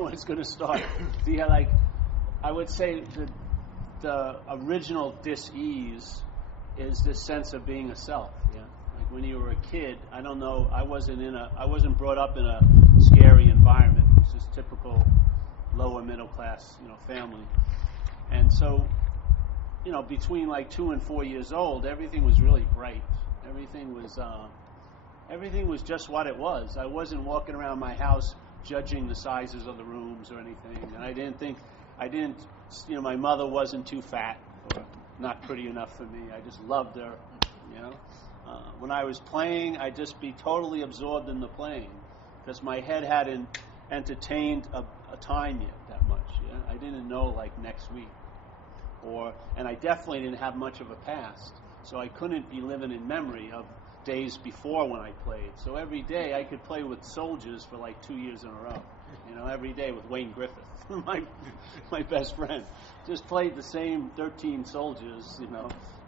when it's going to start. Yeah, like I would say the original dis-ease is this sense of being a self. Yeah, like when you were a kid, I don't know, I wasn't brought up in a scary environment. It was just typical lower middle class, family, and so, between like 2 and 4 years old, everything was really bright. Everything was just what it was. I wasn't walking around my house judging the sizes of the rooms or anything, and I didn't, my mother wasn't too fat or not pretty enough for me. I just loved her, When I was playing, I'd just be totally absorbed in the playing because my head hadn't entertained a time yet that much. Yeah? I didn't know like next week, and I definitely didn't have much of a past, so I couldn't be living in memory of days before when I played. So every day I could play with soldiers for like 2 years in a row. Every day with Wayne Griffith, my best friend. Just played the same 13 soldiers,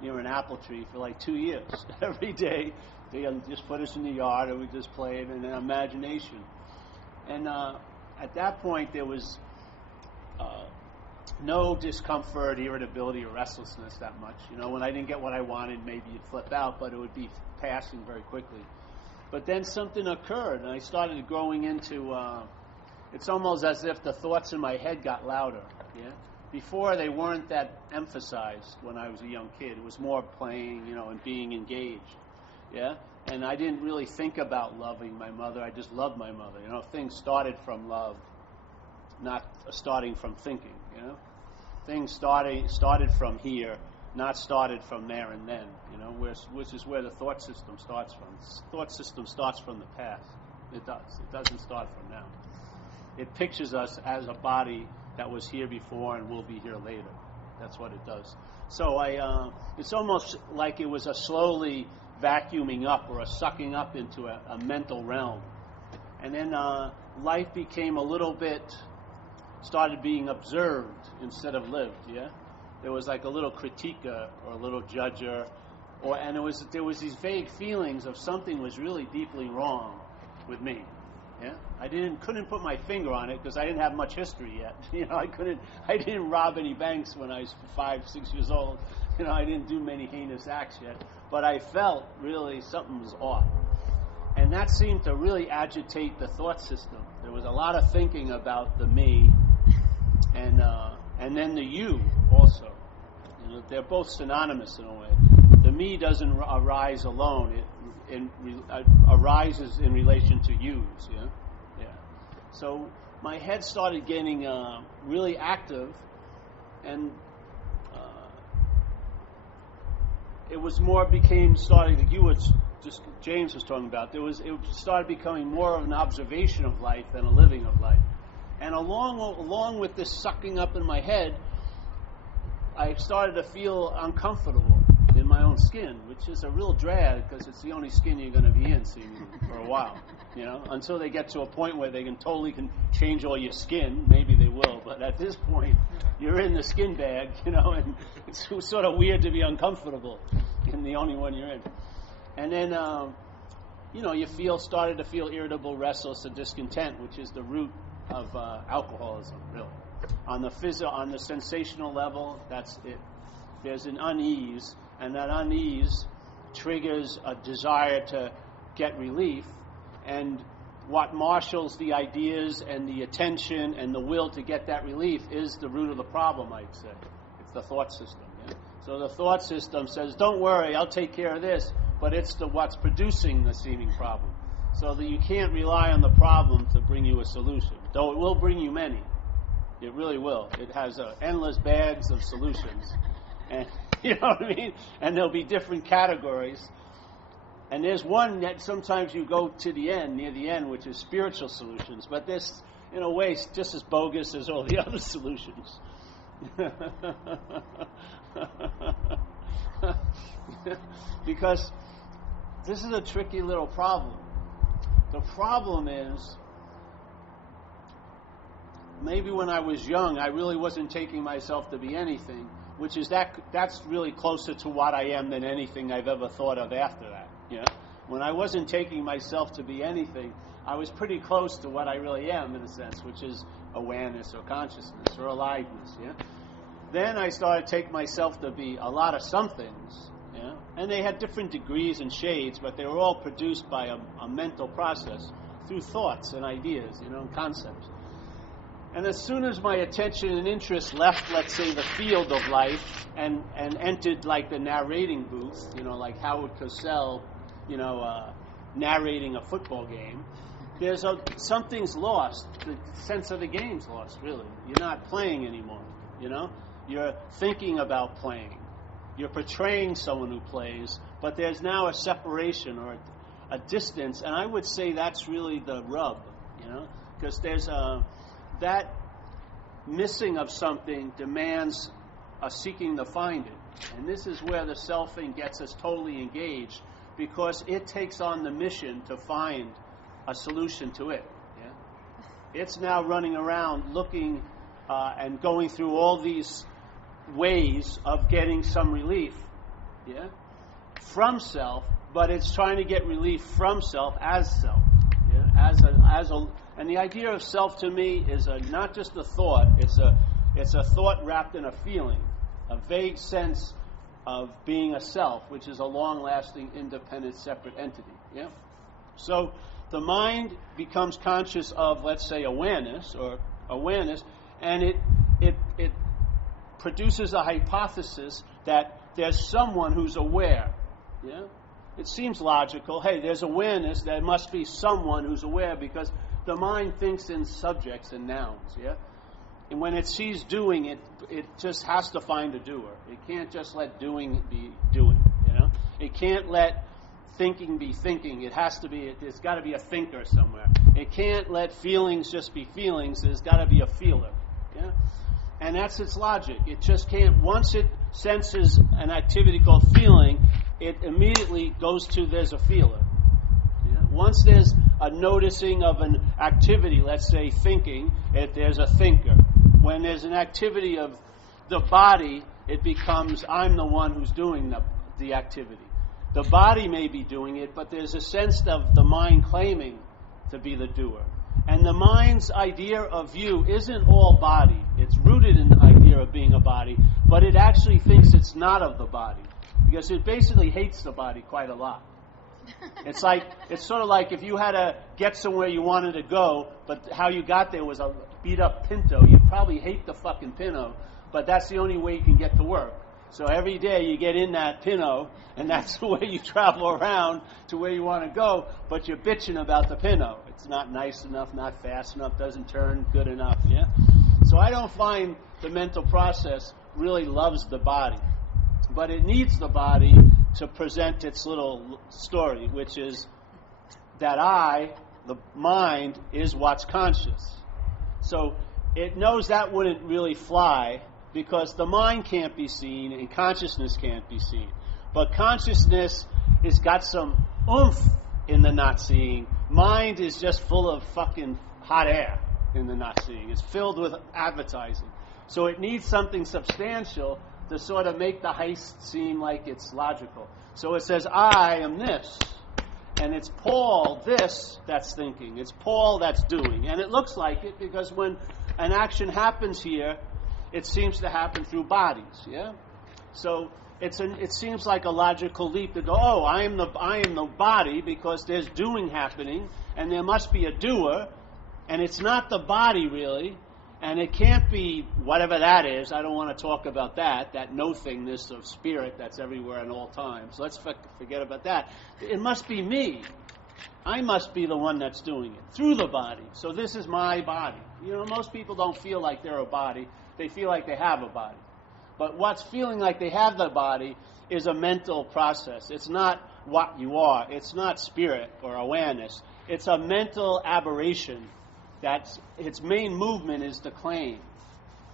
near an apple tree for like 2 years. Every day they just put us in the yard and we just played in an imagination. And at that point there was no discomfort, irritability, or restlessness that much. When I didn't get what I wanted, maybe you'd flip out, but it would be passing very quickly. But then something occurred, and I started growing into, it's almost as if the thoughts in my head got louder. Yeah. Before, they weren't that emphasized when I was a young kid. It was more playing, and being engaged. Yeah. And I didn't really think about loving my mother. I just loved my mother. Things started from love, not starting from thinking. Things started from here, not started from there and then. Which is where the thought system starts from. The thought system starts from the past. It does. It doesn't start from now. It pictures us as a body that was here before and will be here later. That's what it does. So it's almost like it was a slowly vacuuming up or a sucking up into a mental realm. And then life became a little bit, started being observed instead of lived, yeah? There was like a little critiquer or a little judger, and there was these vague feelings of something was really deeply wrong with me. Yeah, I couldn't put my finger on it because I didn't have much history yet. I didn't rob any banks when I was 5, 6 years old. I didn't do many heinous acts yet. But I felt really something was off. And that seemed to really agitate the thought system. There was a lot of thinking about the me and then the you also. They're both synonymous in a way. The me doesn't arise alone. It arises in relation to yous. Yeah. So my head started getting really active, and it was more starting like you were just James was talking about. It started becoming more of an observation of life than a living of life. And along with this sucking up in my head, I started to feel uncomfortable in my own skin, which is a real drag because it's the only skin you're going to be in for a while, until they get to a point where they can change all your skin. Maybe they will, but at this point, you're in the skin bag, and it's sort of weird to be uncomfortable in the only one you're in. And then, you started to feel irritable, restless, and discontent, which is the root of alcoholism, really. On the sensational level, that's it. There's an unease, and that unease triggers a desire to get relief, and what marshals the ideas and the attention and the will to get that relief is the root of the problem, I'd say. It's the thought system. Yeah? So the thought system says, don't worry, I'll take care of this, but it's what's producing the seeming problem. So that you can't rely on the problem to bring you a solution, though it will bring you many. It really will. It has endless bags of solutions. And you know what I mean? And there'll be different categories. And there's one that sometimes you go to the end, near the end, which is spiritual solutions. But this, in a way, is just as bogus as all the other solutions. Because this is a tricky little problem. The problem is, maybe when I was young, I really wasn't taking myself to be anything, which is that's really closer to what I am than anything I've ever thought of after that. Yeah? When I wasn't taking myself to be anything, I was pretty close to what I really am, in a sense, which is awareness or consciousness or aliveness. Yeah. Then I started to take myself to be a lot of somethings. Yeah. And they had different degrees and shades, but they were all produced by a mental process through thoughts and ideas, and concepts. And as soon as my attention and interest left, let's say, the field of life and entered like the narrating booth, like Howard Cosell, narrating a football game, something's lost. The sense of the game's lost, really. You're not playing anymore, You're thinking about playing. You're portraying someone who plays, but there's now a separation or a distance, and I would say that's really the rub, because there's that missing of something demands a seeking to find it. And this is where the selfing gets us totally engaged, because it takes on the mission to find a solution to it. Yeah? It's now running around looking and going through all these ways of getting some relief, from self, but it's trying to get relief from self as self, and the idea of self to me is not just a thought. It's a thought wrapped in a feeling, a vague sense of being a self, which is a long-lasting, independent, separate entity. Yeah. So the mind becomes conscious of, let's say, awareness, and it produces a hypothesis that there's someone who's aware. Yeah. It seems logical. Hey, there's awareness. There must be someone who's aware, because the mind thinks in subjects and nouns. Yeah. And when it sees doing, it just has to find a doer. It can't just let doing be doing. It can't let thinking be thinking. There's got to be a thinker somewhere. It can't let feelings just be feelings. There's got to be a feeler. Yeah. And that's its logic. It just can't. Once it senses an activity called feeling, it immediately goes to there's a feeler. Yeah? Once there's a noticing of an activity, let's say thinking, there's a thinker. When there's an activity of the body, it becomes I'm the one who's doing the activity. The body may be doing it, but there's a sense of the mind claiming to be the doer. And the mind's idea of you isn't all body. It's rooted in the idea of being a body, but it actually thinks it's not of the body, because it basically hates the body quite a lot. It's sort of like if you had to get somewhere you wanted to go, but how you got there was a beat-up Pinto. You'd probably hate the fucking Pinto, but that's the only way you can get to work. So every day you get in that Pinto, and that's the way you travel around to where you want to go, but you're bitching about the Pinto. It's not nice enough, not fast enough, doesn't turn good enough, yeah? So I don't find the mental process really loves the body, but it needs the body to present its little story, which is that the mind, is what's conscious. So it knows that wouldn't really fly, because the mind can't be seen and consciousness can't be seen. But consciousness has got some oomph in the not seeing. Mind is just full of fucking hot air in the not seeing. It's filled with advertising. So it needs something substantial to sort of make the heist seem like it's logical. So it says, I am this. And it's Paul, this, that's thinking. It's Paul that's doing. And it looks like it because when an action happens here, it seems to happen through bodies, yeah? So it seems like a logical leap to go, I am the body because there's doing happening, and there must be a doer, and it's not the body really, and it can't be whatever that is. I don't want to talk about that no-thingness of spirit that's everywhere at all times. Let's forget about that. It must be me. I must be the one that's doing it through the body. So this is my body. Most people don't feel like they're a body. They feel like they have a body. But what's feeling like they have the body is a mental process. It's not what you are. It's not spirit or awareness. It's a mental aberration. That's its main movement is to claim.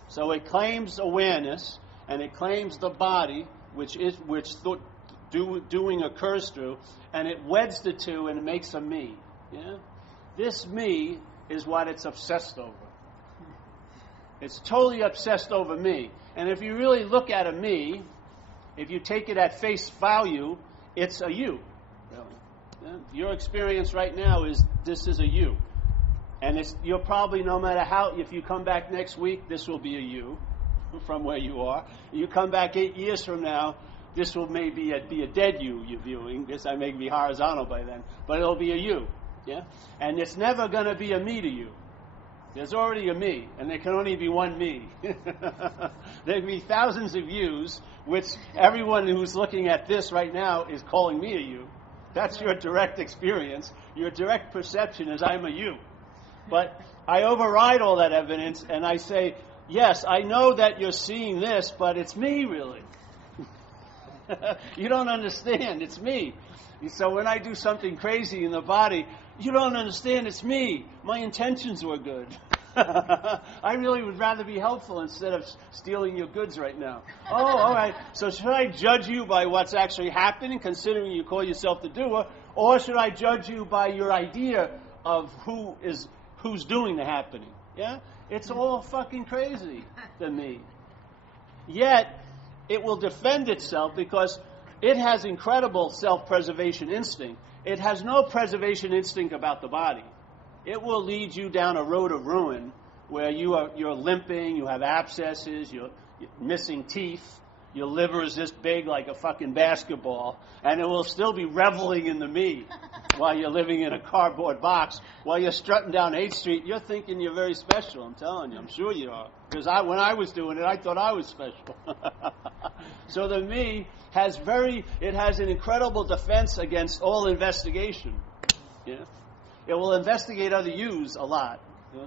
So it claims awareness, and it claims the body, which doing occurs through, and it weds the two and it makes a me. Yeah? This me is what it's obsessed over. It's totally obsessed over me. And if you really look at a me, if you take it at face value, it's a you. Really. Yeah? Your experience right now is this is a you. And you're probably, no matter how, if you come back next week, this will be a you from where you are. You come back 8 years from now, this will maybe be a dead you you're viewing. This I may be horizontal by then, but it'll be a you. Yeah? And it's never going to be a me to you. There's already a me, and there can only be one me. There can be thousands of yous, which everyone who's looking at this right now is calling me a you. That's your direct experience. Your direct perception is I'm a you. But I override all that evidence, and I say, yes, I know that you're seeing this, but it's me, really. You don't understand. It's me. So when I do something crazy in the body, you don't understand. It's me. My intentions were good. I really would rather be helpful instead of stealing your goods right now. Oh, all right. So should I judge you by what's actually happening, considering you call yourself the doer, or should I judge you by your idea of who's doing the happening? Yeah? It's all fucking crazy to me. Yet, it will defend itself because it has incredible self-preservation instinct. It has no preservation instinct about the body. It will lead you down a road of ruin where you're limping, you have abscesses, you're missing teeth, your liver is this big like a fucking basketball, and it will still be reveling in the me while you're living in a cardboard box. While you're strutting down 8th Street, you're thinking you're very special, I'm telling you. I'm sure you are. Because when I was doing it, I thought I was special. So the me has an incredible defense against all investigation. Yeah? It will investigate other yous a lot.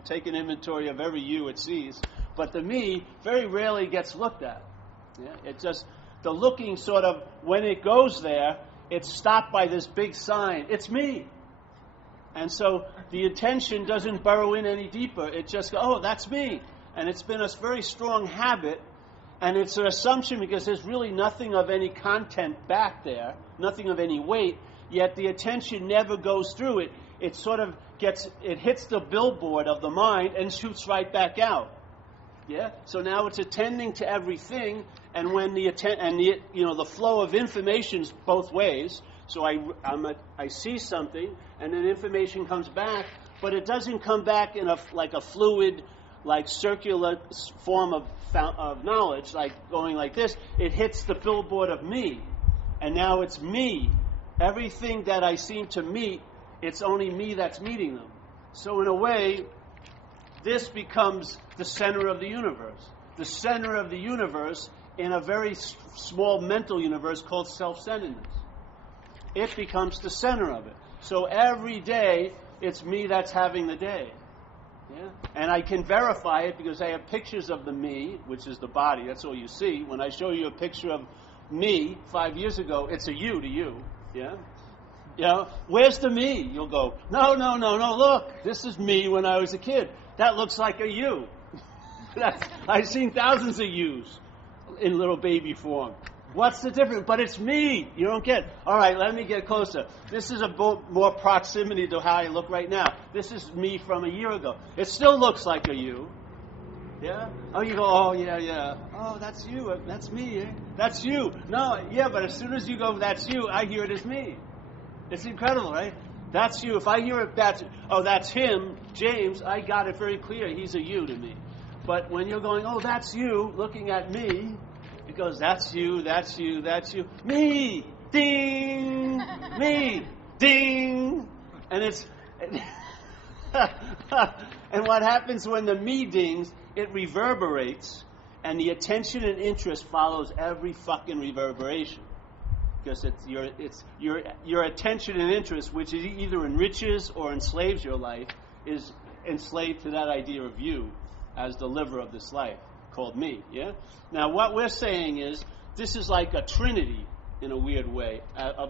Take an inventory of every you it sees. But the me very rarely gets looked at. Yeah? It just, the looking sort of, when it goes there, it's stopped by this big sign. It's me. And so the attention doesn't burrow in any deeper. It just goes, oh, that's me. And it's been a very strong habit. And it's an assumption because there's really nothing of any content back there, nothing of any weight, yet the attention never goes through it. It sort of it hits the billboard of the mind and shoots right back out. Yeah? So now it's attending to everything, and when the flow of information's both ways. So I see something, and then information comes back, but it doesn't come back in like a fluid, like circular form of knowledge, like going like this. It hits the billboard of me, and now it's me. Everything that I seem to meet, it's only me that's meeting them. So in a way, this becomes the center of the universe. The center of the universe in a very small mental universe called self-centeredness. It becomes the center of it. So every day, it's me that's having the day. Yeah? And I can verify it because I have pictures of the me, which is the body. That's all you see. When I show you a picture of me 5 years ago, it's a you to you. Yeah? You know, where's the me? You'll go, no, look, this is me when I was a kid. That looks like a you. I've seen thousands of yous in little baby form. What's the difference? But it's me. You don't get it. All right, let me get closer. This is more proximity to how I look right now. This is me from a year ago. It still looks like a you. Yeah? Oh, you go, oh, yeah. Oh, that's you. That's me. Eh? That's you. No, yeah, but as soon as you go, that's you, I hear it as me. It's incredible, right? That's you. If I hear it, that's him, James, I got it very clear. He's a you to me. But when you're going, oh, that's you, looking at me, it goes, that's you, that's you, that's you. Me! Ding! Me! Ding! And it's... and what happens when the me dings, it reverberates, and the attention and interest follows every fucking reverberation. Because it's your attention and interest, which either enriches or enslaves your life, is enslaved to that idea of you as the liver of this life, called me. Yeah. Now, what we're saying is this is like a trinity in a weird way, a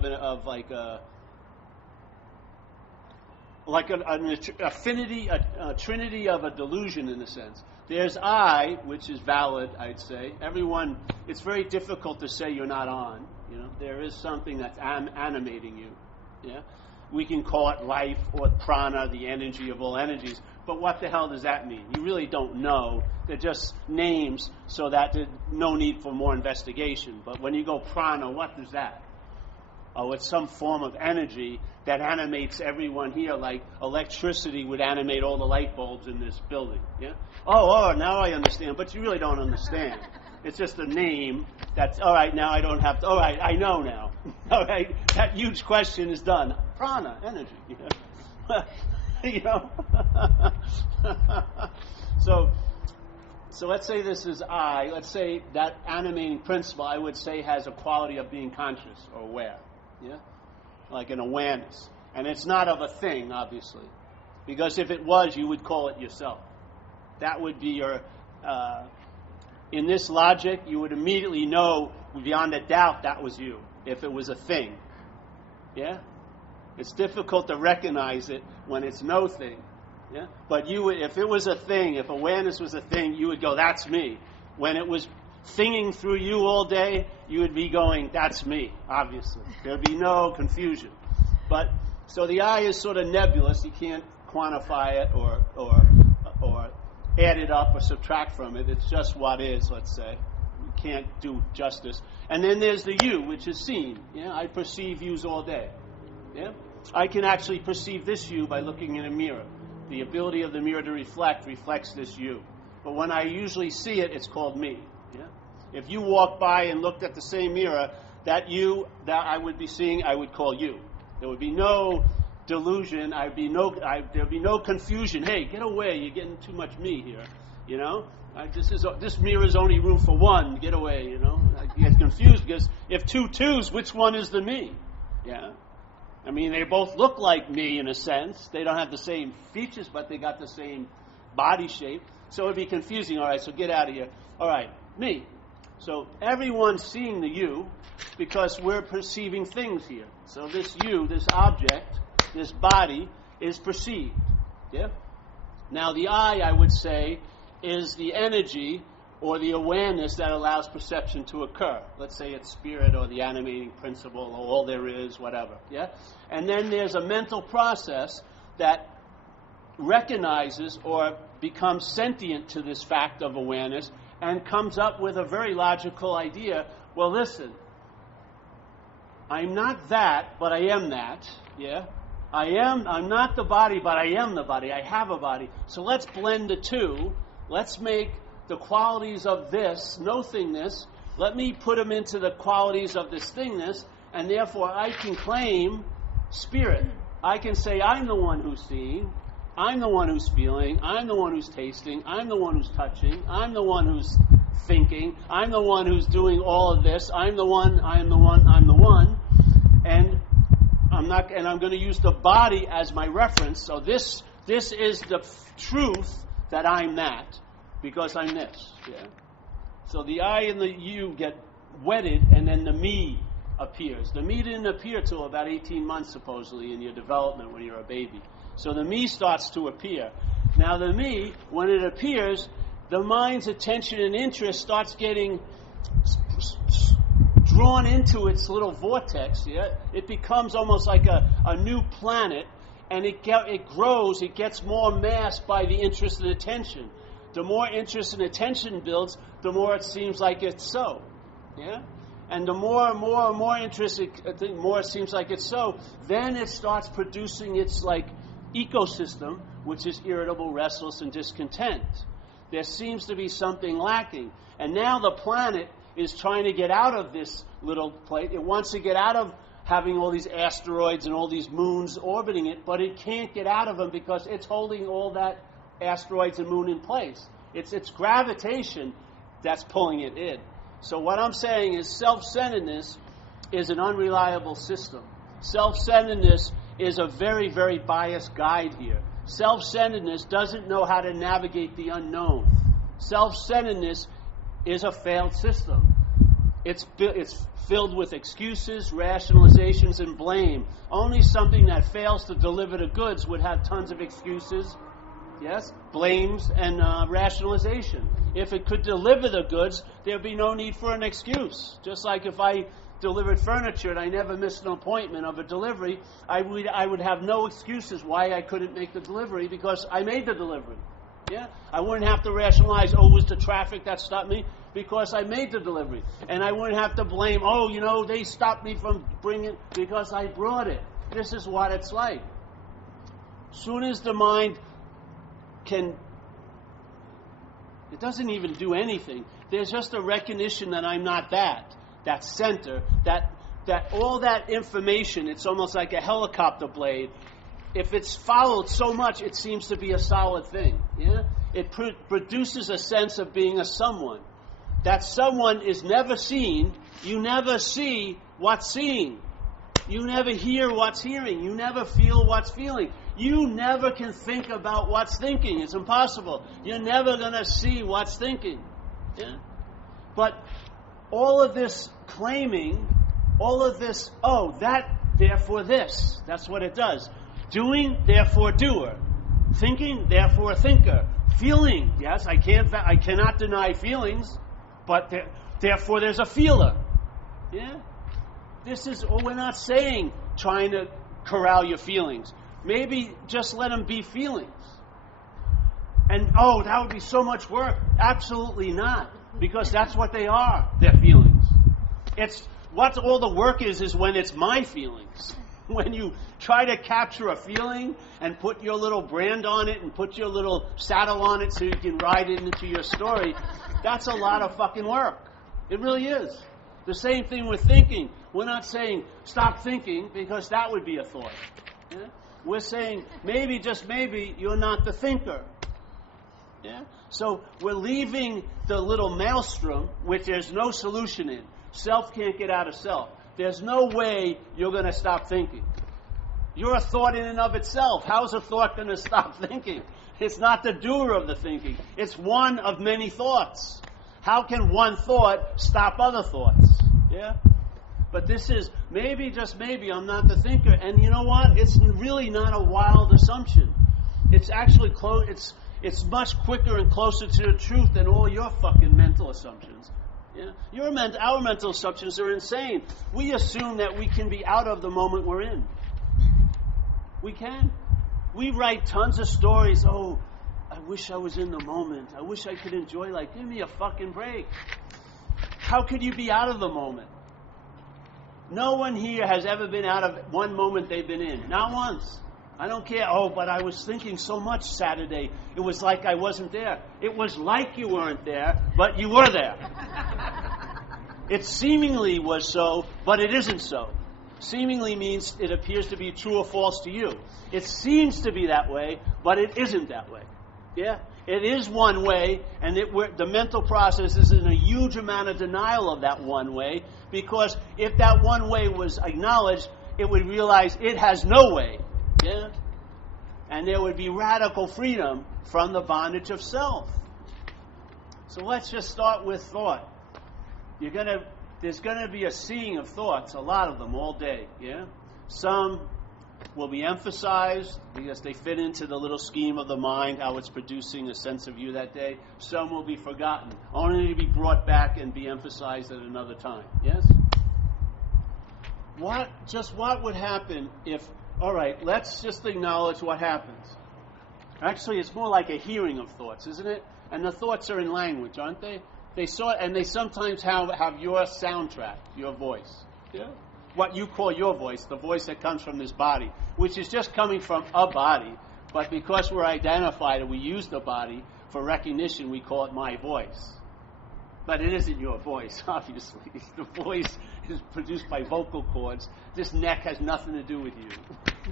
trinity of a delusion in a sense. There's I, which is valid, I'd say. Everyone, it's very difficult to say you're not on. You know, there is something that's animating you. Yeah, we can call it life or prana, the energy of all energies. But what the hell does that mean? You really don't know. They're just names, so that there's no need for more investigation. But when you go prana, what is that? Oh, it's some form of energy that animates everyone here, like electricity would animate all the light bulbs in this building. Yeah. Oh, now I understand. But you really don't understand. It's just a name. That's all right. Now I don't have to. All right, I know now. All right, that huge question is done. Prana, energy. You know. So let's say this is I. Let's say that animating principle, I would say, has a quality of being conscious or aware. Yeah, like an awareness, and it's not of a thing, obviously, because if it was, you would call it yourself. That would be your. In this logic, you would immediately know beyond a doubt that was you if it was a thing. Yeah? It's difficult to recognize it when it's no thing. Yeah? But you would, if it was a thing, if awareness was a thing, you would go, that's me. When it was thinging through you all day, you would be going, that's me, obviously. There would be no confusion. But, so the I is sort of nebulous. You can't quantify it or add it up or subtract from it. It's just what is, let's say. You can't do justice. And then there's the you, which is seen. Yeah, I perceive yous all day. Yeah, I can actually perceive this you by looking in a mirror. The ability of the mirror to reflects this you. But when I usually see it, it's called me. Yeah? If you walk by and looked at the same mirror, that you that I would be seeing, I would call you. There would be no delusion. There'd be no confusion. Hey, get away! You're getting too much me here. You know, this mirror is only room for one. Get away! You know, I get confused because if two twos, which one is the me? Yeah, I mean they both look like me in a sense. They don't have the same features, but they got the same body shape. So it'd be confusing. All right, so get out of here. All right, me. So everyone's seeing the you because we're perceiving things here. So this you, this object, this body is perceived. Yeah? Now the I would say, is the energy or the awareness that allows perception to occur. Let's say it's spirit or the animating principle or all there is, whatever. Yeah? And then there's a mental process that recognizes or becomes sentient to this fact of awareness and comes up with a very logical idea. Well, listen, I'm not that, but I am that. Yeah? I'm not the body, but I am the body. I have a body. So let's blend the two. Let's make the qualities of this, no thingness, let me put them into the qualities of this thingness, and therefore I can claim spirit. I can say I'm the one who's seeing, I'm the one who's feeling, I'm the one who's tasting, I'm the one who's touching, I'm the one who's thinking, I'm the one who's doing all of this, I'm the one, I'm the one, I'm the one, and I'm going to use the body as my reference. So this is the truth that I'm that, because I'm this. Yeah. So the I and the you get wedded, and then the me appears. The me didn't appear till about 18 months, supposedly, in your development when you're a baby. So the me starts to appear. Now the me, when it appears, the mind's attention and interest starts getting drawn into its little vortex. Yeah? It becomes almost like a new planet, and it grows, it gets more mass by the interest and attention. The more interest and attention builds, the more it seems like it's so. Yeah? And the more and more and more interest, the more it seems like it's so, then it starts producing its like ecosystem, which is irritable, restless, and discontent. There seems to be something lacking. And now the planet is trying to get out of this little plate. It wants to get out of having all these asteroids and all these moons orbiting it, but it can't get out of them because it's holding all that asteroids and moon in place. It's gravitation that's pulling it in. So what I'm saying is self-centeredness is an unreliable system. Self-centeredness is a very, very biased guide here. Self-centeredness doesn't know how to navigate the unknown. Self-centeredness is a failed system. It's filled with excuses, rationalizations, and blame. Only something that fails to deliver the goods would have tons of excuses, yes, blames, and rationalization. If it could deliver the goods, there'd be no need for an excuse. Just like if I delivered furniture and I never missed an appointment of a delivery, I would have no excuses why I couldn't make the delivery because I made the delivery. Yeah, I wouldn't have to rationalize, oh, it was the traffic that stopped me, because I made the delivery. And I wouldn't have to blame, oh, they stopped me from bringing, because I brought it. This is what it's like. Soon as the mind it doesn't even do anything. There's just a recognition that I'm not that center, that all that information, it's almost like a helicopter blade. If it's followed so much, it seems to be a solid thing. Yeah? It produces a sense of being a someone. That someone is never seen. You never see what's seeing. You never hear what's hearing. You never feel what's feeling. You never can think about what's thinking. It's impossible. You're never going to see what's thinking. Yeah? But all of this claiming, all of this, oh, that, therefore this. That's what it does. Doing, therefore doer. Thinking, therefore thinker. Feeling, yes, I cannot deny feelings, but therefore there's a feeler. Yeah? We're not saying trying to corral your feelings. Maybe just let them be feelings. And, oh, that would be so much work. Absolutely not. Because that's what they are. They're feelings. What all the work is when it's my feelings. When you try to capture a feeling and put your little brand on it and put your little saddle on it so you can ride it into your story, that's a lot of fucking work. It really is. The same thing with thinking. We're not saying stop thinking, because that would be a thought. Yeah? We're saying maybe, just maybe, you're not the thinker. Yeah? So we're leaving the little maelstrom, which there's no solution in. Self can't get out of self. There's no way you're going to stop thinking. You're a thought in and of itself. How's a thought going to stop thinking? It's not the doer of the thinking. It's one of many thoughts. How can one thought stop other thoughts? Yeah? But this is, maybe, just maybe, I'm not the thinker. And you know what? It's really not a wild assumption. It's actually close. It's much quicker and closer to the truth than all your fucking mental assumptions. Yeah? Our mental assumptions are insane. We assume that we can be out of the moment we're in. We can. We write tons of stories. Oh, I wish I was in the moment. I wish I could enjoy life. Give me a fucking break. How could you be out of the moment? No one here has ever been out of one moment they've been in. Not once. I don't care. Oh, but I was thinking so much Saturday. It was like I wasn't there. It was like you weren't there, but you were there. It seemingly was so, but it isn't so. Seemingly means it appears to be true or false to you. It seems to be that way, but it isn't that way. Yeah? It is one way, and the mental process is in a huge amount of denial of that one way, because if that one way was acknowledged, it would realize it has no way. Yeah? And there would be radical freedom from the bondage of self. So let's just start with thought. There's going to be a seeing of thoughts, a lot of them, all day. Yeah? Some will be emphasized because they fit into the little scheme of the mind, how it's producing a sense of you that day. Some will be forgotten, only to be brought back and be emphasized at another time. Yes? What would happen if, all right, let's just acknowledge what happens. Actually, it's more like a hearing of thoughts, isn't it? And the thoughts are in language, aren't they? They sometimes have your soundtrack, your voice. Yeah? What you call your voice, the voice that comes from this body, which is just coming from a body, but because we're identified and we use the body for recognition, we call it my voice. But it isn't your voice, obviously. The voice is produced by vocal cords. This neck has nothing to do with you.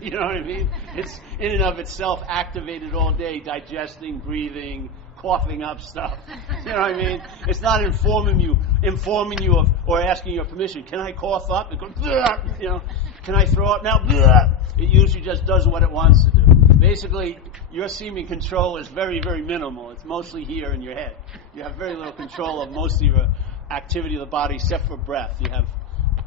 You know what I mean? It's in and of itself activated all day, digesting, breathing, coughing up stuff. You know what I mean? It's not informing you of, or asking your permission. Can I cough up? It goes, you know. Can I throw up now? It usually just does what it wants to do. Basically, your seeming control is very, very minimal. It's mostly here in your head. You have very little control of most of your activity of the body, except for breath. You have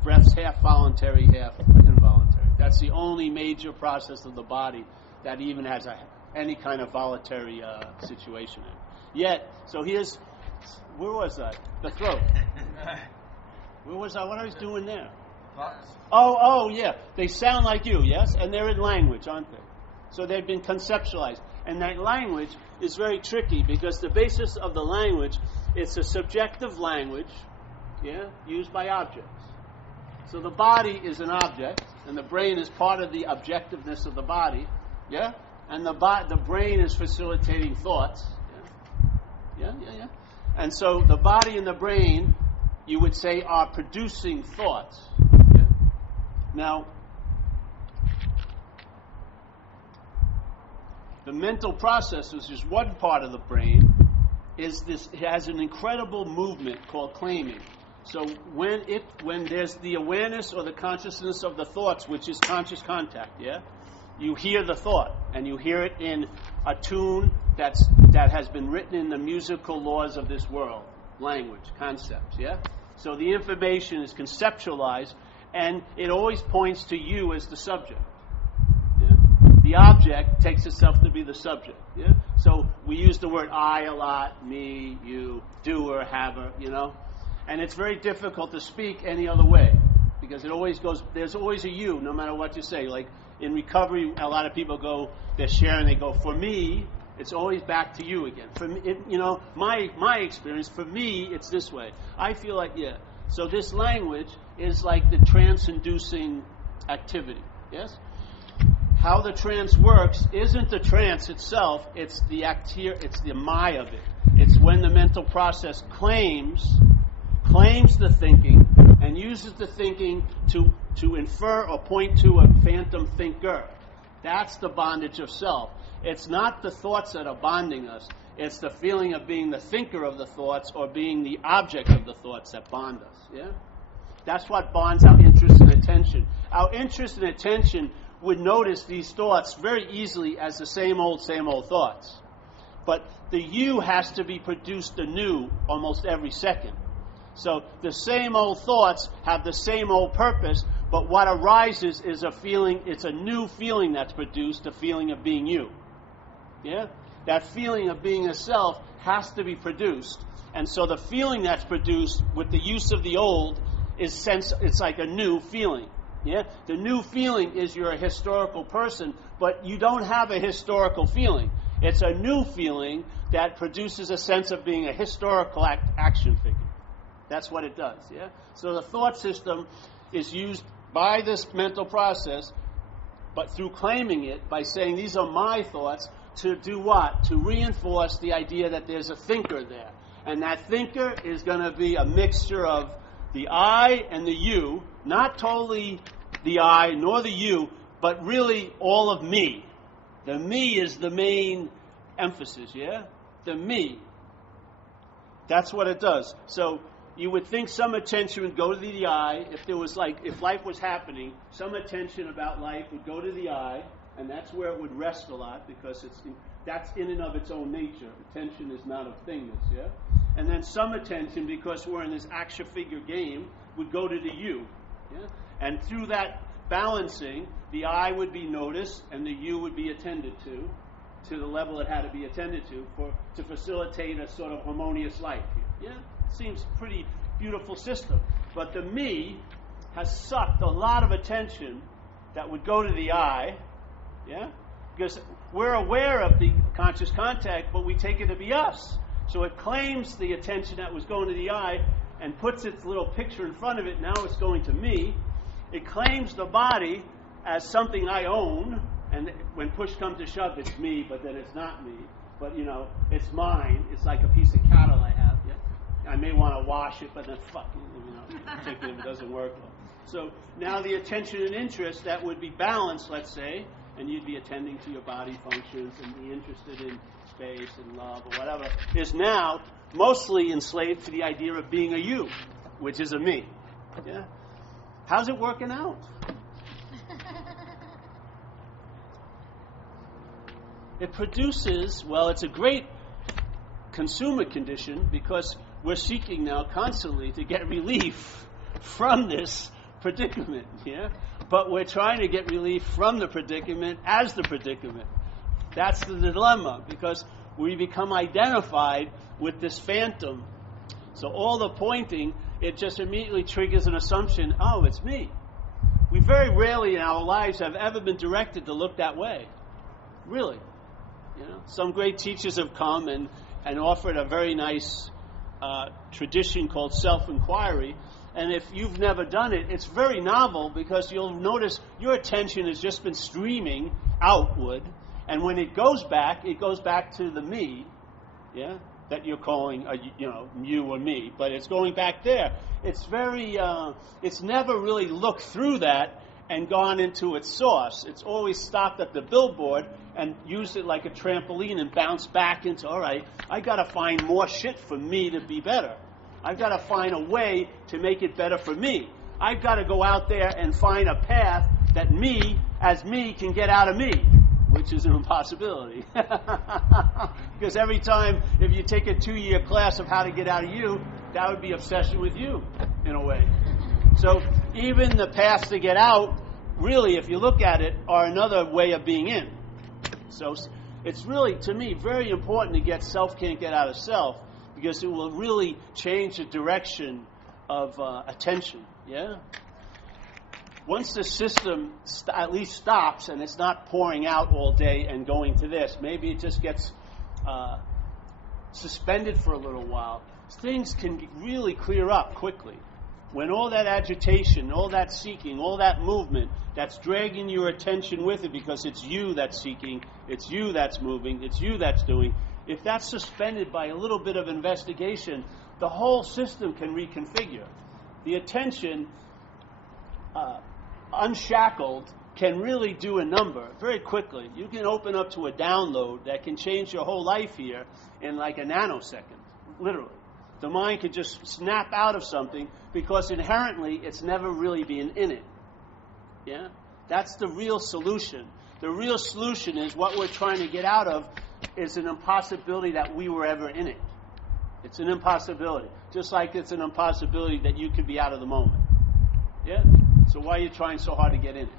breaths half voluntary, half involuntary. That's the only major process of the body that even has any kind of voluntary situation in it. Yet, so where was I? The throat. Where was I? What I was doing there? Oh, yeah. They sound like you, yes? And they're in language, aren't they? So they've been conceptualized. And that language is very tricky because the basis of the language, it's a subjective language, used by objects. So the body is an object, and the brain is part of the objectiveness of the body, and the brain is facilitating thoughts, And so the body and the brain, you would say, are producing thoughts. Now, the mental process, which is one part of the brain, it has an incredible movement called claiming. So when there's the awareness or the consciousness of the thoughts, which is conscious contact, you hear the thought, and you hear it in a tune that has been written in the musical laws of this world, language, concepts, So the information is conceptualized, and it always points to you as the subject. The object takes itself to be the subject. So we use the word I a lot, me, you, doer, haver, And it's very difficult to speak any other way because there's always a you no matter what you say. Like in recovery, a lot of people they're sharing, they go, for me, it's always back to you again. For me, my experience, for me, it's this way. I feel like, So this language is like the trance-inducing activity, yes? How the trance works isn't the trance itself, it's the my of it. It's when the mental process claims the thinking and uses the thinking to infer or point to a phantom thinker. That's the bondage of self. It's not the thoughts that are bonding us. It's the feeling of being the thinker of the thoughts or being the object of the thoughts that bond us. That's what bonds our interest and attention. Our interest and attention would notice these thoughts very easily as the same old thoughts. But the you has to be produced anew almost every second. So the same old thoughts have the same old purpose, but what arises is a feeling, it's a new feeling that's produced, a feeling of being you. That feeling of being a self has to be produced. And so the feeling that's produced with the use of the old it's like a new feeling. The new feeling is you're a historical person, but you don't have a historical feeling. It's a new feeling that produces a sense of being a historical action figure. That's what it does, So the thought system is used by this mental process, but through claiming it, by saying these are my thoughts, to do what? To reinforce the idea that there's a thinker there. And that thinker is going to be a mixture of the I and the you, not totally the I nor the you, but really all of me. The me is the main emphasis, The me. That's what it does. So you would think some attention would go to the I. If life was happening, some attention about life would go to the I, and that's where it would rest a lot because that's in and of its own nature. Attention is not a thingness, And then some attention, because we're in this action figure game, would go to the you, And through that balancing, the I would be noticed and the you would be attended to the level it had to be attended to facilitate a sort of harmonious life here. Seems pretty beautiful system. But the me has sucked a lot of attention that would go to the I, because we're aware of the conscious contact, but we take it to be us. So it claims the attention that was going to the I and puts its little picture in front of it. Now it's going to me. It claims the body as something I own, and when push comes to shove, it's me, but then it's not me. But, it's mine. It's like a piece of cattle I have. I may want to wash it, but then particularly if it doesn't work well. So now the attention and interest that would be balanced, let's say, and you'd be attending to your body functions and be interested in space and love or whatever, is now mostly enslaved to the idea of being a you, which is a me. How's it working out? It produces, it's a great consumer condition because we're seeking now constantly to get relief from this predicament, But we're trying to get relief from the predicament as the predicament. That's the dilemma, because we become identified with this phantom. So all the pointing, it just immediately triggers an assumption, oh, it's me. We very rarely in our lives have ever been directed to look that way. Really. You know, some great teachers have come and offered a very nice tradition called self-inquiry. And if you've never done it, it's very novel because you'll notice your attention has just been streaming outward. And when it goes back to the me, yeah, that you're calling, you or me. But it's going back there. It's very, it's never really looked through that and gone into its source. It's always stopped at the billboard and used it like a trampoline and bounced back into, all right, I got to find more shit for me to be better. I've got to find a way to make it better for me. I've got to go out there and find a path that me, as me, can get out of me, which is an impossibility. Because every time, if you take a 2-year class of how to get out of you, that would be obsession with you, in a way. So even the paths to get out, really, if you look at it, are another way of being in. So it's really, to me, very important to get self can't get out of self, because it will really change the direction of attention, yeah? Once the system at least stops and it's not pouring out all day and going to this, maybe it just gets suspended for a little while, things can really clear up quickly. When all that agitation, all that seeking, all that movement that's dragging your attention with it because it's you that's seeking, it's you that's moving, it's you that's doing, if that's suspended by a little bit of investigation, the whole system can reconfigure. The attention, unshackled, can really do a number very quickly. You can open up to a download that can change your whole life here in like a nanosecond, literally. The mind could just snap out of something because inherently it's never really been in it. Yeah? That's the real solution. The real solution is what we're trying to get out of is an impossibility that we were ever in it. It's an impossibility. Just like it's an impossibility that you could be out of the moment. Yeah? So why are you trying so hard to get in it?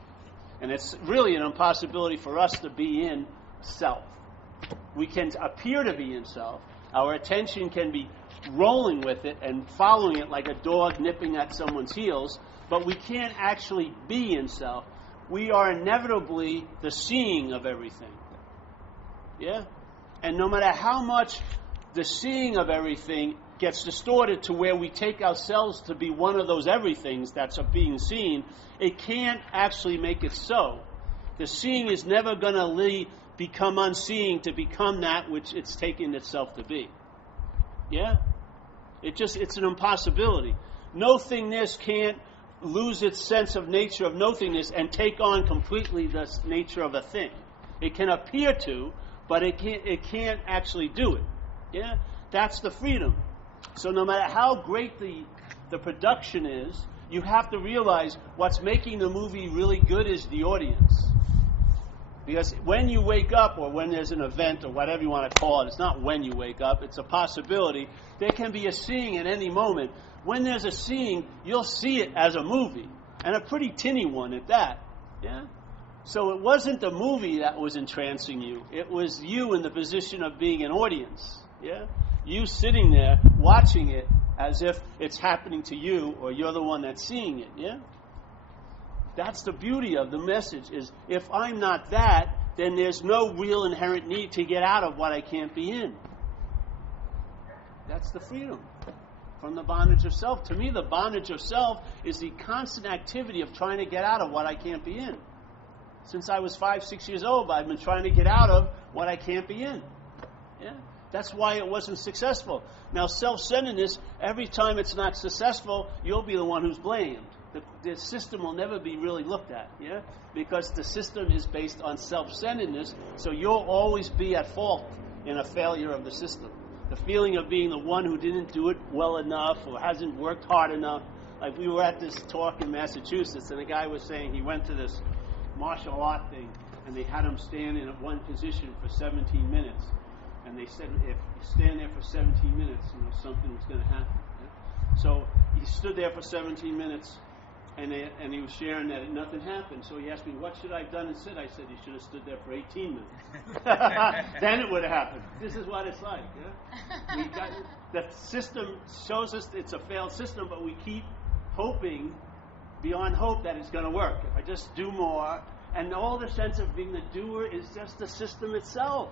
And it's really an impossibility for us to be in self. We can appear to be in self. Our attention can be rolling with it and following it like a dog nipping at someone's heels, but we can't actually be in self. We are inevitably the seeing of everything. Yeah? And no matter how much the seeing of everything gets distorted to where we take ourselves to be one of those everythings that's being seen, it can't actually make it so. The seeing is never going to become unseeing to become that which it's taken itself to be. Yeah? It's an impossibility. No-thingness can't lose its sense of nature of no-thingness and take on completely the nature of a thing. It can appear to, but it can't actually do it. Yeah? That's the freedom. So no matter how great the production is, you have to realize what's making the movie really good is the audience. Because when you wake up, or when there's an event, or whatever you want to call it, it's not when you wake up, it's a possibility. There can be a seeing at any moment. When there's a seeing, you'll see it as a movie, and a pretty tinny one at that. Yeah? So it wasn't the movie that was entrancing you. It was you in the position of being an audience. Yeah? You sitting there watching it as if it's happening to you, or you're the one that's seeing it. Yeah? That's the beauty of the message, is if I'm not that, then there's no real inherent need to get out of what I can't be in. That's the freedom from the bondage of self. To me, the bondage of self is the constant activity of trying to get out of what I can't be in. Since I was 5, 6 years old, I've been trying to get out of what I can't be in. Yeah? That's why it wasn't successful. Now, self-centeredness, every time it's not successful, you'll be the one who's blamed. The system will never be really looked at, yeah? Because the system is based on self-centeredness, so you'll always be at fault in a failure of the system. The feeling of being the one who didn't do it well enough or hasn't worked hard enough. Like we were at this talk in Massachusetts, and the guy was saying he went to this martial art thing, and they had him stand in one position for 17 minutes. And they said if you stand there for 17 minutes, something was going to happen. Yeah? So he stood there for 17 minutes, and he was sharing that nothing happened. So he asked me, what should I have done instead? I said, you should have stood there for 18 minutes. Then it would have happened. This is what it's like. Yeah? The system shows us it's a failed system, but we keep hoping beyond hope that it's going to work. If I just do more, and all the sense of being the doer is just the system itself.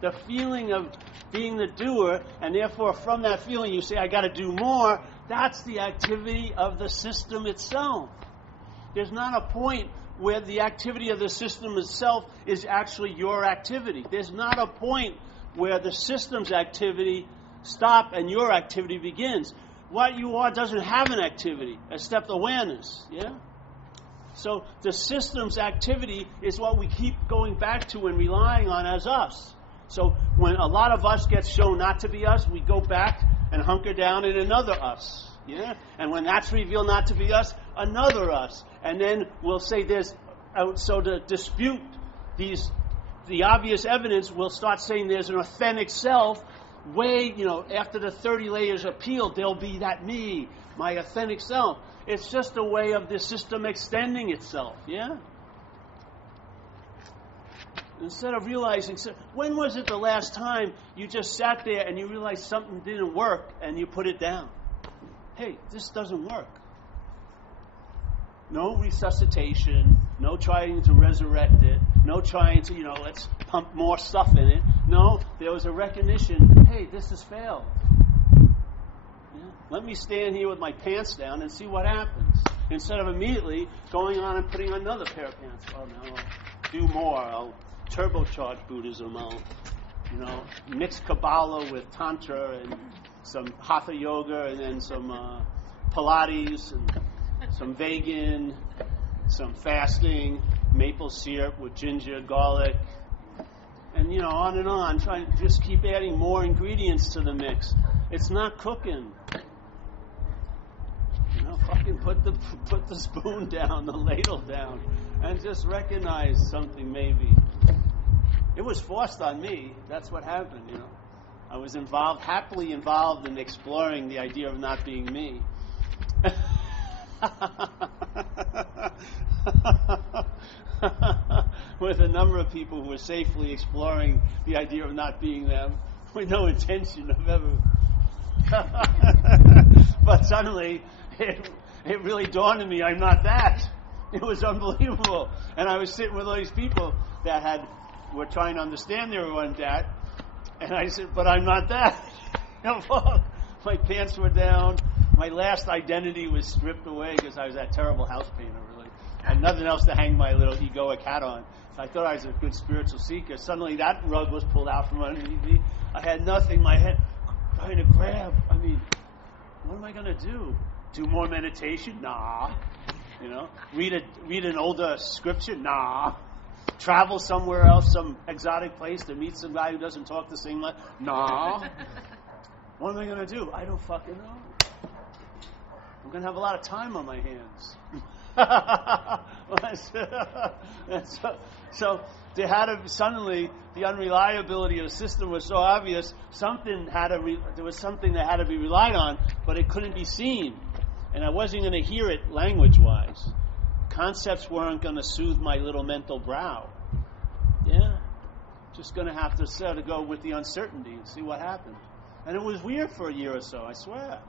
The feeling of being the doer, and therefore from that feeling you say, I got to do more, that's the activity of the system itself. There's not a point where the activity of the system itself is actually your activity. There's not a point where the system's activity stops and your activity begins. What you are doesn't have an activity, except awareness. Yeah? So the system's activity is what we keep going back to and relying on as us. So when a lot of us gets shown not to be us, we go back and hunker down in another us. Yeah? And when that's revealed not to be us, another us. And then we'll say there's, so to dispute the obvious evidence, we'll start saying there's an authentic self. After the 30 layers are peeled, there'll be that me, my authentic self. It's just a way of the system extending itself, yeah? Instead of realizing, when was it the last time you just sat there and you realized something didn't work and you put it down? Hey, this doesn't work. No resuscitation, no trying to resurrect it, no trying to, let's pump more stuff in it. No, there was a recognition, hey, this has failed. Yeah? Let me stand here with my pants down and see what happens. Instead of immediately going on and putting another pair of pants. Oh, no, I'll do more. I'll turbocharge Buddhism. I'll, mix Kabbalah with Tantra and some Hatha Yoga and then some Pilates and some vegan, some fasting, maple syrup with ginger, garlic, and on and on. Trying to just keep adding more ingredients to the mix. It's not cooking. Fucking put the spoon down, the ladle down, and just recognize something. Maybe it was forced on me. That's what happened. I was happily involved in exploring the idea of not being me. With a number of people who were safely exploring the idea of not being them, with no intention of ever. But suddenly, it really dawned on me, I'm not that. It was unbelievable. And I was sitting with all these people that were trying to understand they weren't that. And I said, but I'm not that. My pants were down. My last identity was stripped away because I was that terrible house painter, really. I had nothing else to hang my little egoic hat on. So I thought I was a good spiritual seeker. Suddenly that rug was pulled out from underneath me. I had nothing. My head trying to grab. What am I going to do? Do more meditation? Nah. Read an older scripture? Nah. Travel somewhere else, some exotic place to meet some guy who doesn't talk the same language? Nah. What am I going to do? I don't fucking know. I'm going to have a lot of time on my hands. So suddenly the unreliability of the system was so obvious. There was something that had to be relied on, but it couldn't be seen, and I wasn't going to hear it language-wise. Concepts weren't going to soothe my little mental brow. Yeah, just going to have to go with the uncertainty and see what happened. And it was weird for a year or so. I swear.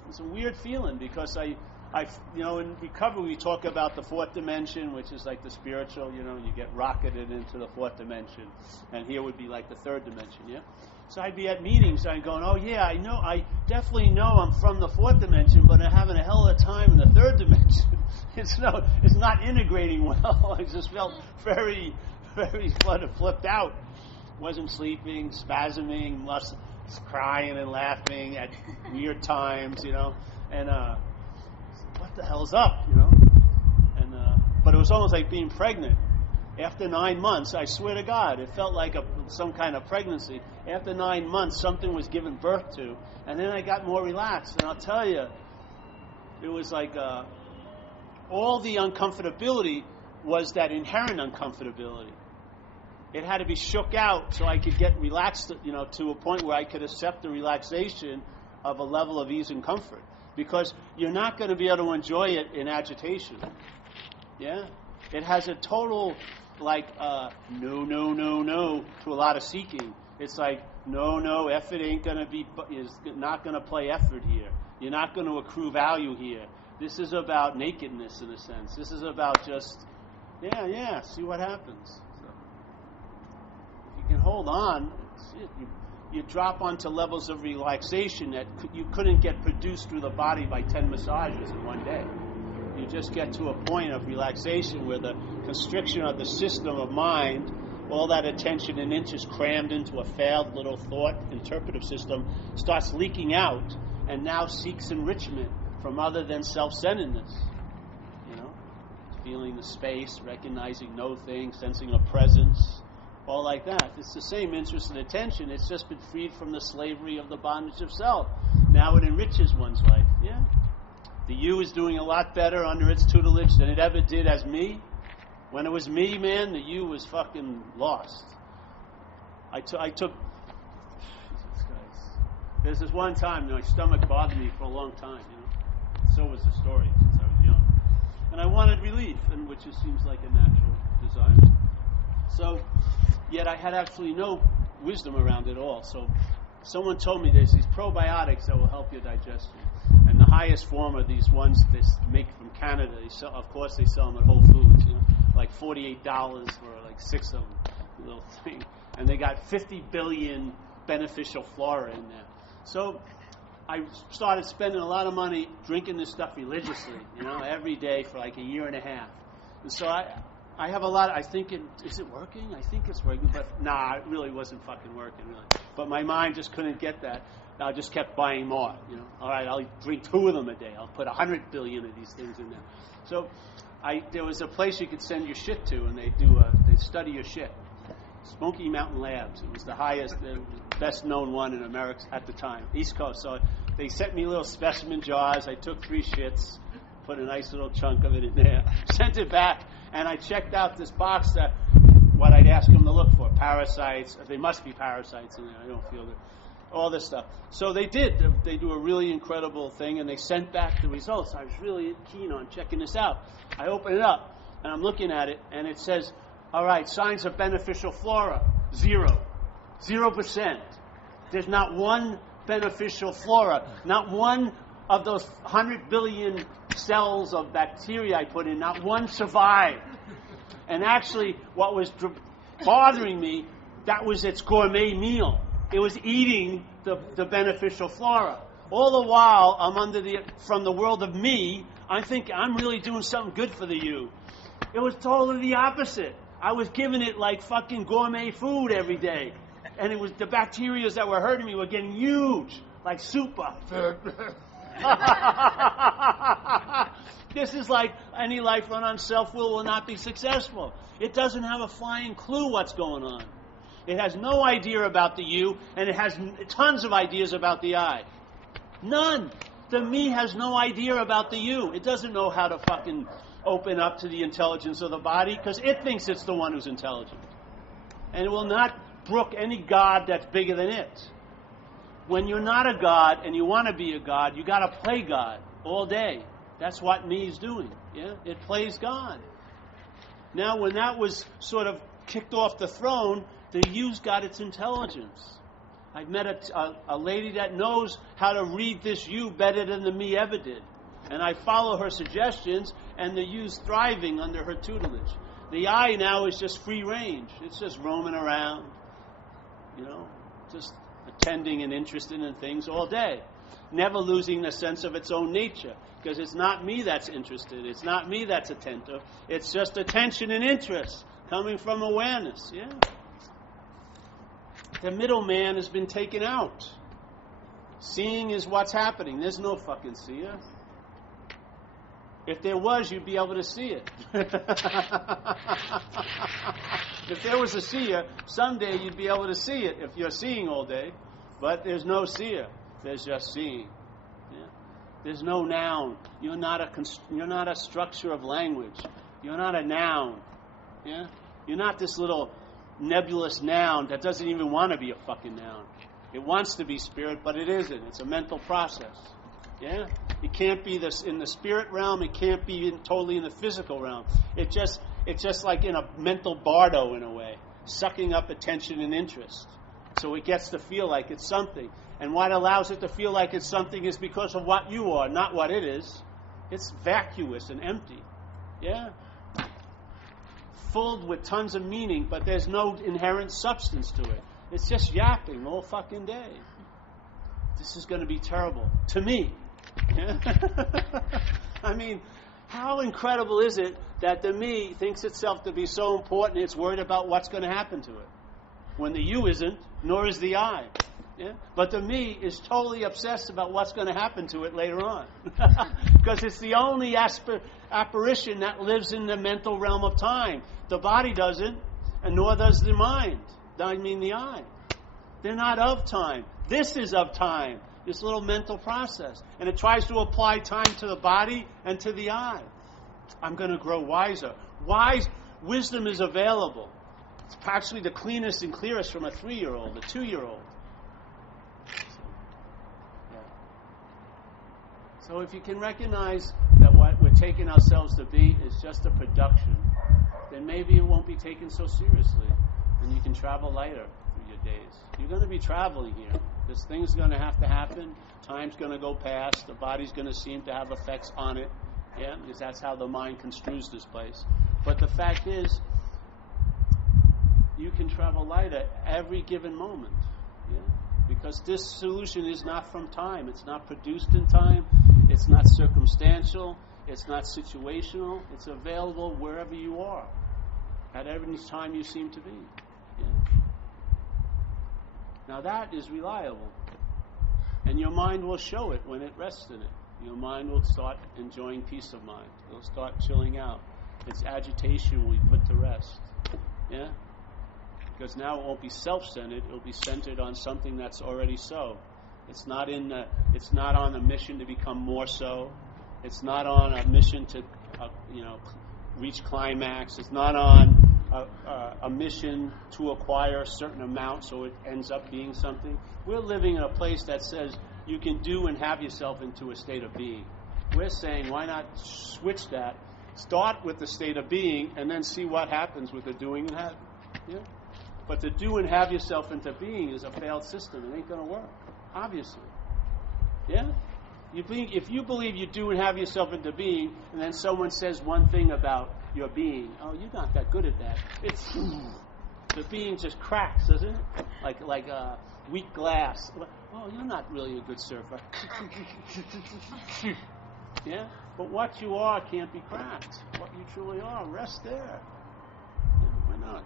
It was a weird feeling because in recovery we talk about the fourth dimension, which is like the spiritual, you get rocketed into the fourth dimension. And here would be like the third dimension, yeah? So I'd be at meetings and I'm going, oh yeah, I definitely know I'm from the fourth dimension, but I'm having a hell of a time in the third dimension. It's not integrating well. I just felt very, very flipped out. Wasn't sleeping, spasming, crying and laughing at weird times, and what the hell's up, and but it was almost like being pregnant. After 9 months, I swear to God, it felt like some kind of pregnancy. After 9 months, something was given birth to, and then I got more relaxed. And I'll tell you, it was like all the uncomfortability was that inherent uncomfortability. It had to be shook out so I could get relaxed, to a point where I could accept the relaxation of a level of ease and comfort. Because you're not going to be able to enjoy it in agitation. Yeah? It has a total, no to a lot of seeking. It's like, no, effort is not going to play effort here. You're not going to accrue value here. This is about nakedness in a sense. This is about just, see what happens. So, if you you can hold on. You drop onto levels of relaxation that you couldn't get produced through the body by 10 massages in one day. You just get to a point of relaxation where the constriction of the system of mind, all that attention and interest crammed into a failed little thought interpretive system, starts leaking out and now seeks enrichment from other than self-centeredness. Feeling the space, recognizing no thing, sensing a presence, all like that. It's the same interest and attention. It's just been freed from the slavery of the bondage of self. Now it enriches one's life. Yeah. The you is doing a lot better under its tutelage than it ever did as me. When it was me, man, the you was fucking lost. I took... Jesus Christ. There's this one time, my stomach bothered me for a long time, So was the story since I was young. And I wanted relief, and which just seems like a natural desire. So, yet I had actually no wisdom around it all. So, someone told me there's these probiotics that will help your digestion. And the highest form are these ones they make from Canada. They sell, of course, they sell them at Whole Foods, like $48 for like 6 of them, little thing. And they got 50 billion beneficial flora in there. So, I started spending a lot of money drinking this stuff religiously, every day for like a year and a half. And so I have a lot, is it working? I think it's working, but it really wasn't fucking working, really. But my mind just couldn't get that. I just kept buying more, All right, I'll drink 2 of them a day. I'll put 100 billion of these things in there. So there was a place you could send your shit to, and they study your shit. Smoky Mountain Labs. It was the highest, the best known one in America at the time, East Coast. So they sent me little specimen jars. I took 3 shits, put a nice little chunk of it in there, sent it back, and I checked out this box that what I'd ask them to look for, parasites. They must be parasites in there. I don't feel it. All this stuff. So they did. They do a really incredible thing, and they sent back the results. I was really keen on checking this out. I open it up, and I'm looking at it, and it says, all right, signs of beneficial flora, 0%. There's not one beneficial flora. Not one of those 100 billion cells of bacteria I put in, not one survived. And actually, what was bothering me, that was its gourmet meal. It was eating the beneficial flora. All the while, I'm from the world of me, I'm thinking, I'm really doing something good for the you. It was totally the opposite. I was giving it like fucking gourmet food every day. And it was the bacteria that were hurting me were getting huge, like super. This is like any life run on self-will will not be successful. It doesn't have a flying clue what's going on. It has no idea about the you, and it has tons of ideas about the I. None. The me has no idea about the you. It doesn't know how to fucking open up to the intelligence of the body because it thinks it's the one who's intelligent. And it will not brook any God that's bigger than it. When you're not a God and you want to be a God, you got to play God all day. That's what me is doing. Yeah, it plays God. Now, when that was sort of kicked off the throne, the you's got its intelligence. I've met a lady that knows how to read this you better than the me ever did. And I follow her suggestions, and the you's thriving under her tutelage. The I now is just free range. It's just roaming around, just attending and interested in things all day. Never losing the sense of its own nature. Because it's not me that's interested. It's not me that's attentive. It's just attention and interest coming from awareness. Yeah. The middleman has been taken out. Seeing is what's happening. There's no fucking seer. If there was, you'd be able to see it. If there was a seer, someday you'd be able to see it if you're seeing all day. But there's no seer. There's just seeing. Yeah. There's no noun. You're not a structure of language. You're not a noun. Yeah. You're not this little nebulous noun that doesn't even want to be a fucking noun. It wants to be spirit, but it isn't. It's a mental process. Yeah? It can't be this in the spirit realm. It can't be totally in the physical realm. It's just like in a mental bardo in a way, sucking up attention and interest. So it gets to feel like it's something. And what allows it to feel like it's something is because of what you are, not what it is. It's vacuous and empty. Yeah? filled with tons of meaning, but there's no inherent substance to it. It's just yapping all fucking day. This is going to be terrible to me. I mean, how incredible is it that the me thinks itself to be so important it's worried about what's going to happen to it, when the you isn't, nor is the I. Yeah? But the me is totally obsessed about what's going to happen to it later on. Because it's the only apparition that lives in the mental realm of time. The body doesn't, and nor does the mind. I mean the I. They're not of time. This is of time, this little mental process. And it tries to apply time to the body and to the I. I'm going to grow wiser. Wisdom is available. It's actually the cleanest and clearest from a 3-year-old, a 2-year-old. So if you can recognize that what we're taking ourselves to be is just a production, then maybe it won't be taken so seriously, and you can travel lighter through your days. You're going to be traveling here. This thing's going to have to happen. Time's going to go past. The body's going to seem to have effects on it, yeah, because that's how the mind construes this place. But the fact is, you can travel lighter every given moment, yeah, because this solution is not from time. It's not produced in time. It's not circumstantial. It's not situational. It's available wherever you are, at every time you seem to be. Yeah. Now that is reliable. And your mind will show it when it rests in it. Your mind will start enjoying peace of mind. It'll start chilling out. Its agitation will be put to rest. Yeah? Because now it won't be self-centered. It'll be centered on something that's already so. It's not on a mission to become more so. It's not on a mission to, reach climax. It's not on a mission to acquire a certain amount so it ends up being something. We're living in a place that says you can do and have yourself into a state of being. We're saying, why not switch that? Start with the state of being and then see what happens with the doing and having. Yeah? But to do and have yourself into being is a failed system. It ain't going to work. Obviously. Yeah? If you believe you do and have yourself into being, and then someone says one thing about your being, oh, you're not that good at that. The being just cracks, doesn't it? Like a weak glass. Oh, you're not really a good surfer. Yeah? But what you are can't be cracked. What you truly are, rest there. Yeah, why not?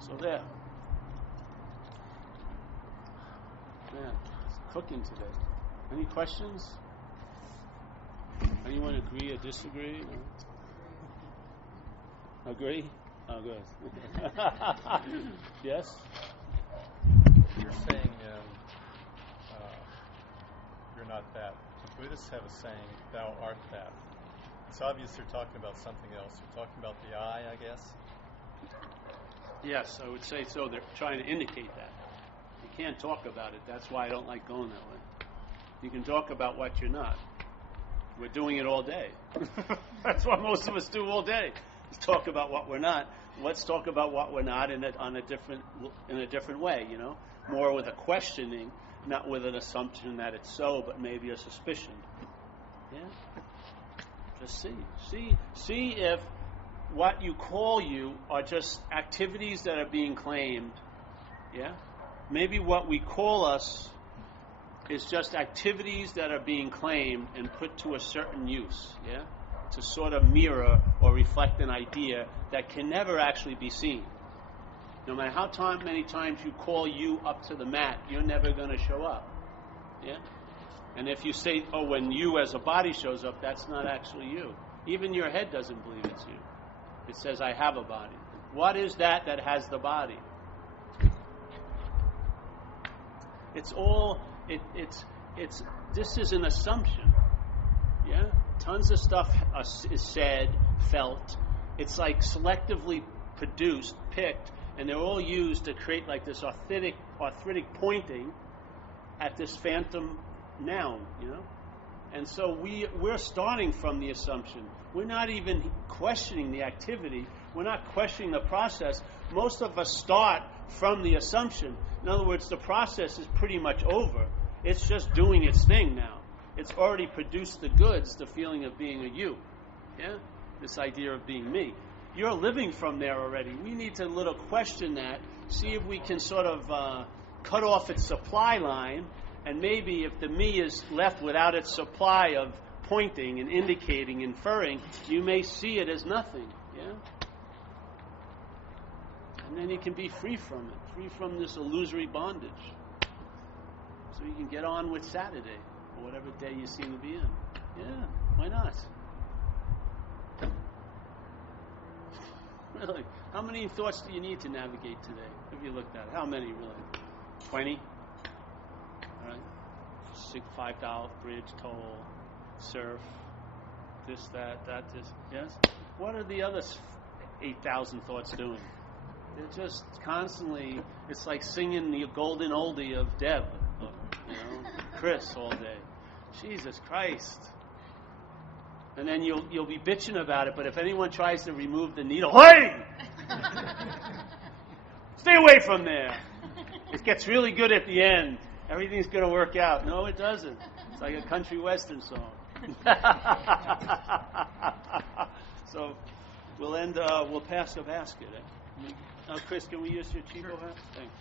So there. Man, it's cooking today. Any questions? Anyone agree or disagree? Agree? Oh, good. Yes? You're saying you're not that. The Buddhists have a saying, thou art that. It's obvious they're talking about something else. They're talking about the I guess? Yes, I would say so. They're trying to indicate that. You can't talk about it. That's why I don't like going that way. You can talk about what you're not. We're doing it all day. That's what most of us do all day. Is talk about what we're not. Let's talk about what we're not in a different way. More with a questioning, not with an assumption that it's so, but maybe a suspicion. Yeah. Just see if what you call you are just activities that are being claimed. Yeah. Maybe what we call us is just activities that are being claimed and put to a certain use, yeah, to sort of mirror or reflect an idea that can never actually be seen. No matter how many times you call you up to the mat, you're never going to show up, yeah. And if you say, oh, when you as a body shows up, that's not actually you. Even your head doesn't believe it's you. It says, I have a body. What is that has the body? It's all. This is an assumption. Yeah? Tons of stuff is said, felt. It's like selectively produced, picked, and they're all used to create like this arthritic pointing at this phantom noun, And so we're starting from the assumption. We're not even questioning the activity. We're not questioning the process. Most of us start from the assumption. In other words, the process is pretty much over. It's just doing its thing now. It's already produced the goods, the feeling of being a you. Yeah? This idea of being me. You're living from there already. We need to little question that, see if we can sort of cut off its supply line, and maybe if the me is left without its supply of pointing and indicating, inferring, you may see it as nothing. Yeah? And then you can be free from it, free from this illusory bondage. So you can get on with Saturday, or whatever day you seem to be in. Yeah, why not? Really? How many thoughts do you need to navigate today? Have you looked at it? How many, really? 20? All right. $5 bridge, toll, surf, this, that, this. Yes? What are the other 8,000 thoughts doing? They're just constantly, it's like singing the golden oldie of Deb, Chris all day. Jesus Christ. And then you'll be bitching about it, but if anyone tries to remove the needle, hey! Stay away from there. It gets really good at the end. Everything's going to work out. No, it doesn't. It's like a country western song. So we'll pass the basket. Chris, can we use your cheapo hat? Thanks.